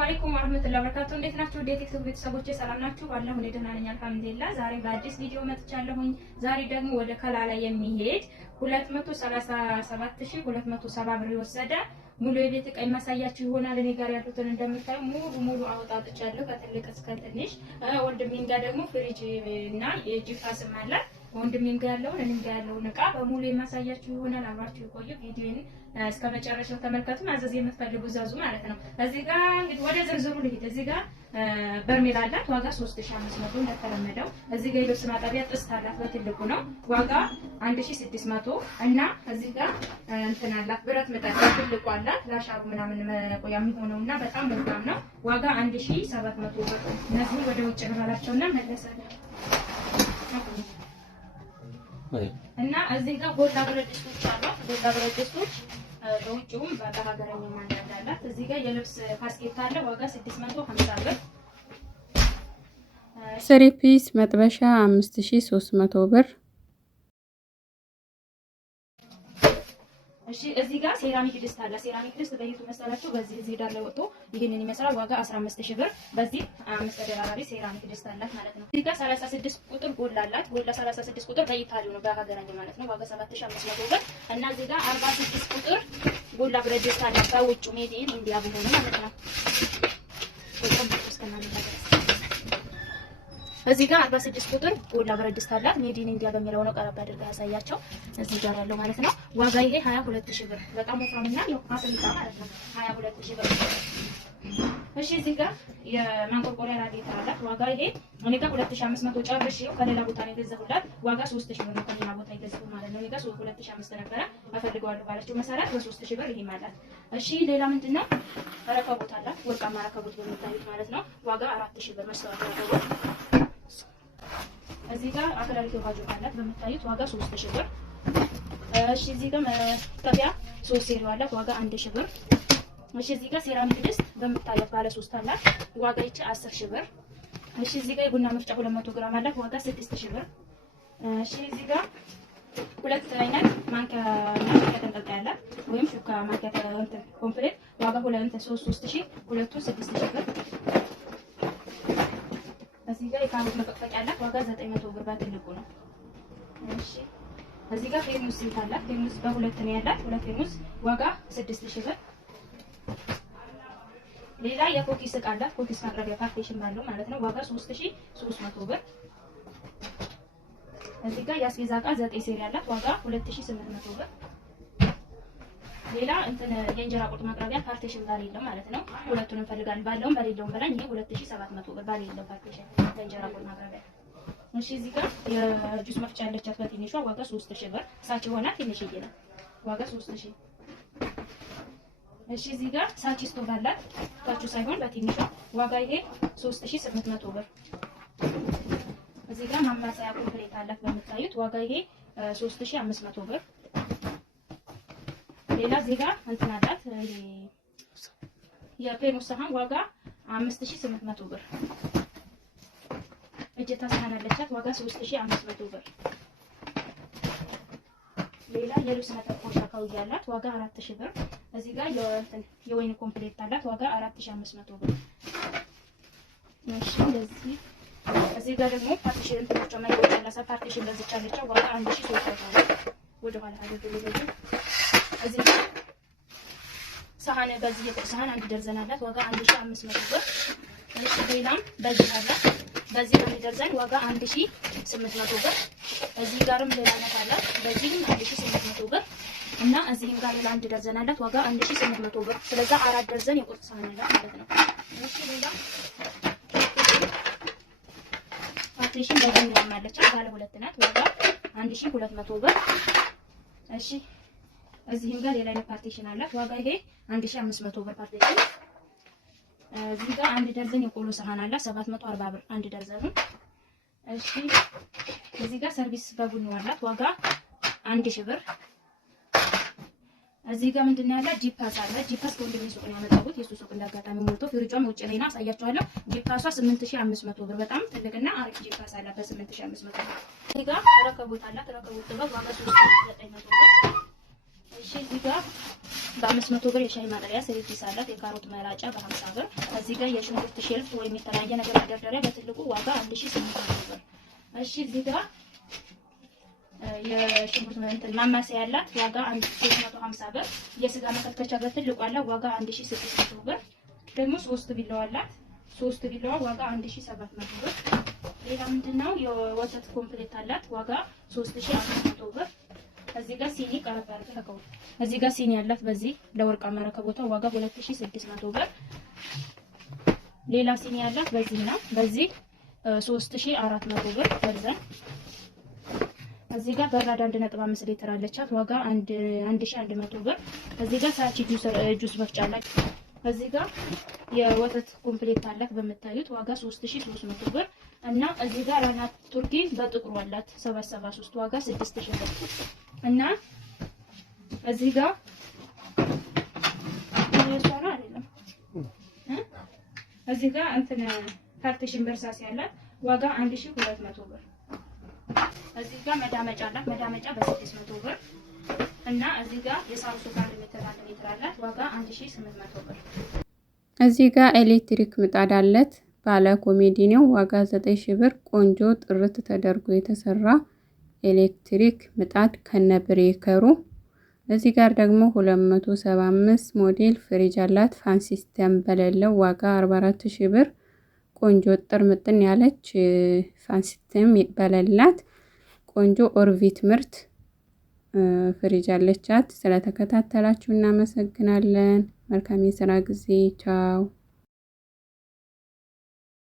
አለይኩም ወራህመቱላሂ ወበረካቱ። እንዴት ናችሁ? እንዴት ቤተሰቦቼ ሰላም ናችሁ? አላህ እኔ ደህና ነኝ አልሐምዱሊላህ። ዛሬ በአዲስ ቪዲዮ መጥቻለሁኝ። ዛሬ ደግሞ ወደ ከላላ የሚሄድ 237270 ብር የወሰደ ሙሉ የቤት ዕቃ ማሳያችሁ ይሆናል። እኔ ጋር ያሉትን እንደምታዩ ሙሉ አወጣጥቻለሁ ከትልቅ እስከ ትንሽ። ወንድሜን ጋር ደግሞ ፍሪጅ እና የጂፓስም አለ። ወንድሜን ጋር ያለውን እኔም ጋር ያለውን ዕቃ በሙሉ የማሳያችሁ ይሆናል። አብራችሁ ቆዩ። ቪዲዮን እስከ መጨረሻው ተመልከቱ። ማዘዝ የምትፈልጉ ዘዙ ማለት ነው። እዚህ ጋር እንግዲህ ወደ ዝርዝሩ ልሂድ። እዚህ ጋር በርሜል አላት ዋጋ 3500 እንደተለመደው። እዚህ ጋር የልብስ ማጠቢያ ጥስት አላት በትልቁ ነው ዋጋ 1600 እና እዚህ ጋር እንትን አላት ብረት ምጣድ በትልቁ አላት ላሻሩ ምናምን መቆያ የሚሆነውና በጣም ወፍራም ነው ዋጋ 1700 ብር። እነዚህ ወደ ውጭ እንባላቸውና መለሳለን እና እዚህ ጋር ጎላ ብረት ድስቶች አሏት። ጎላ ብረት ድስቶች በውጭውም በሀገረኛው ማንዳንድ አላት። እዚህ ጋር የልብስ ካስኬት አለ ዋጋ 650 ብር። ስሪ ፒስ መጥበሻ 5300 ብር። እሺ እዚህ ጋር ሴራሚክ ድስት አለ። ሴራሚክ ድስት በየቱ መሰላችሁ? በዚህ ዳር ላይ ወጥቶ ይሄንን ይመስላል ዋጋ 15000 ብር። በዚህ 5 ተደራራቢ ሴራሚክ ድስት አላት ማለት ነው። እዚህ ጋር 36 ቁጥር ጎላ አላት። ጎላ 36 ቁጥር በኢታሊው ነው በሀገረኛው ማለት ነው ዋጋ 7500 ብር እና እዚህ ጋር 46 ቁጥር ጎላ ብረት ድስት አላት በውጭ ሜዲን ኢንዲያ ቢሆን ማለት ነው። እዚህ ጋር 46 ቁጥር ጎላ ብረት ድስት አላት ሜዲን ኢንዲያ በሚለው ነው ቀረብ አድርጋ ያሳያቸው እዚህ ጋር ያለው ማለት ነው። ዋጋ ይሄ 22000 ብር በጣም ወፍራምና ነው ማሰልጣ ማለት ነው 22000 ብር። እሺ እዚህ ጋር የማንቆርቆሪያ ራዲየተር አላት ዋጋ ይሄ እኔ ጋር 2500 ጨርሼው ከሌላ ቦታ ነው የገዛሁላት ዋጋ 3000 ብር ነው ከሌላ ቦታ የገዛሁት ማለት ነው። እኔ ጋር 2500 ነበረ አፈልገዋለሁ ባለችው መሰረት በ3000 ብር ይሄ ማለት። እሺ ሌላ ምንድነው ረከቦት አላት ወርቃማ ረከቦት በሚታዩት ማለት ነው ዋጋ 4000 ብር መስዋዕት ረከቦት። እዚህ ጋር አክራሪት ዋጋ አላት በሚታዩት ዋጋ 3000 ብር። እሺ እዚህ ጋር መታጠቢያ 3 ሴሪ አላት ዋጋ 1000 ብር። እሺ እዚህ ጋር ሴራሚክ ድስት በሚታዩት ባለ 3 አላት ዋጋ ይቺ 10000 ብር። እሺ እዚህ ጋር የቡና መፍጫ 200 ግራም አላት ዋጋ 6000 ብር። እሺ እዚህ ጋር ሁለት አይነት ማንኪያ ተንጠልጣይ አላት ወይም ሹካ ማንኪያ እንትን ኮምፕሌት ዋጋ 3000 ሁለቱ 6000 ብር። እዚህ ጋር የካሮት መቀጥቀጫ አላት ዋጋ 900 ብር በትልቁ ነው። እሺ እዚህ ጋር ፌሙስ ሲንክ አላት። ፌሙስ በሁለት ነው ያላት ሁለት ፌሙስ ዋጋ 6000 ብር። ሌላ የኮኪስ ዕቃ አላት ኮኪስ ማቅረቢያ ፓርቲሽን ባለው ማለት ነው ዋጋ 3300 ብር። እዚህ ጋር የአስቤዛ ዕቃ 9 ሴሪ አላት ዋጋ 2800 ብር። ሌላ እንትን የእንጀራ ቁርጥ ማቅረቢያ ፓርቲሽን ባል የለው ማለት ነው ሁለቱንም ፈልጋለን ባለውም በሌለውም በላይ ይሄ 2700 ብር ባል የለው ፓርቲሽን የእንጀራ ቁርጥ ማቅረቢያ። እሺ እዚህ ጋር የጁስ መፍጫ ያለቻት በትንሿ ዋጋ 3000 ብር ሳች ሆና ትንሽዬ ናት ዋጋ 3000። እሺ እዚህ ጋር ሳች ስቶቭ አላት ታቹ ሳይሆን በትንሿ ዋጋ ይሄ 3800 ብር። እዚህ ጋር ማማሰያ ኮምፕሌት አላት በምታዩት ዋጋ ይሄ 3500 ብር። ሌላ እዚህ ጋር እንትን አላት የፔርሙስ ሳህን ዋጋ 5800 ብር። እጀታ ሳህን አለቻት ዋጋ 3500 ብር። ሌላ የልብስ መተኮሻ ካውያ አላት ዋጋ 4000 ብር። እዚህ ጋር የወይን ኮምፕሌት አላት ዋጋ 4500 ብር። እሺ እንደዚህ እዚህ ጋር ደግሞ ፓርቲሽን እንትኖች ማይወጣ ያለ ፓርቲሽን ለዚች አለቻት ዋጋ 1300 ብር። ወደ ኋላ አድርገው እዚህ ጋር ሳህን በዚህ የቁርስ ሳህን አንድ ደርዘን አላት ዋጋ 1500 ብር። እሺ ሌላም በዚህ አላት በዚህ አንድ ደርዘን ዋጋ 1800 ብር። እዚህ ጋርም ሌላ አይነት አላት በዚህም 1800 ብር እና እዚህም ጋር ሌላ አንድ ደርዘን አላት ዋጋ 1800 ብር። ስለዚህ 4 ደርዘን የቁርስ ሳህን አላት ማለት ነው። እሺ ሌላ ፓርቲሽን በዚህ ማለት ባለ ሁለት ናት ዋጋ 1200 ብር። እሺ እዚህም ጋር ሌላ አይነት ፓርቲሽን አላት ዋጋ ይሄ 1500 ብር ፓርቲሽን። እዚህ ጋር አንድ ደርዘን የቆሎ ሳህን አላት 740 ብር አንድ ደርዘኑ። እሺ እዚህ ጋር ሰርቪስ በቡኒ አላት ዋጋ 1000 ብር። እዚህ ጋር ምንድነው ያላት ጂፓስ አለ። ጂፓስ ከወንድሜ ሱቅ ነው ያመጣሁት የሱ ሱቅ እንዳጋጣሚ ሞልቶ ፍሪጇም ውጭ ላይ ነው አሳያችኋለሁ። ጂፓሷ 8500 ብር በጣም ትልቅና አሪፍ ጂፓስ አላት በ8500 ብር። እዚህ ጋር ረከቦት አላት ረከቦት ዋጋ 3900 ብር። እሺ እዚህ ጋር በ500 ብር የሻይ ማጥለያ ሰርቪስ አላት። የካሮት መላጫ በ50 ብር። እዚህ ጋር የሽንኩርት ሼልፍ ወይም የተለያየ ነገር መደርደሪያ በትልቁ ዋጋ 1800 ብር። እሺ እዚህ ጋር የሽንኩርት ማማሰያ ያላት ዋጋ 1350 ብር። የስጋ መከተቻ በትልቁ ያላት ዋጋ 1600 ብር። ደግሞ 3 ቢላዋ አላት። 3 ቢላዋ ዋጋ 1700 ብር። ሌላ ምንድነው የወተት ኮምፕሌት አላት ዋጋ 3500 ብር። እዚህ ጋር ሲኒ ቀረባር ተከው እዚህ ጋር ሲኒ ያላት በዚህ ለወርቃማ ረከቦቷ ዋጋ 2600 ብር። ሌላ ሲኒ ያላት በዚህ ነው። በዚህ 3400 ብር ደርዘን። እዚህ ጋር በራዳ 1.5 ሊትር አለቻት ዋጋ 1100 ብር። እዚህ ጋር ሳቺ ጁስ መፍጫ አላት። እዚህ ጋር የወተት ኮምፕሌት አላት በመታዩት ዋጋ 3300 ብር እና እዚህ ጋር ራና ቱርኪ በጥቁሩ አላት 773 ዋጋ 6000 ብር እና እዚህ ጋር የሷራ አይደለም እዚህ ጋር እንትን ፓርቲሽን በርሳስ ያላት ዋጋ 1200 ብር። እዚህ ጋር መዳመጫ አላት። መዳመጫ በ600 ብር እና እዚህ ጋር የሳሩሱ ካርድ ሜትር አላት ዋጋ 1800 ብር። እዚህ ጋር ኤሌክትሪክ ምጣድ አለት ባለ ኮሜዲ ነው ዋጋ 9000 ብር። ቆንጆ ጥርት ተደርጎ የተሰራ ኤሌክትሪክ ምጣድ ከነብሬከሩ። እዚህ ጋር ደግሞ 275 ሞዴል ፍሪጅ አላት ፋን ሲስተም በሌለው ዋጋ 44000 ብር። ቆንጆ ጥርምጥን ያለች ፋን ሲስተም በሌላት ቆንጆ ኦርቢት ምርት ፍሪጅ አለቻት። ስለተከታተላችሁ እናመሰግናለን። መልካም የሥራ ጊዜ። ቻው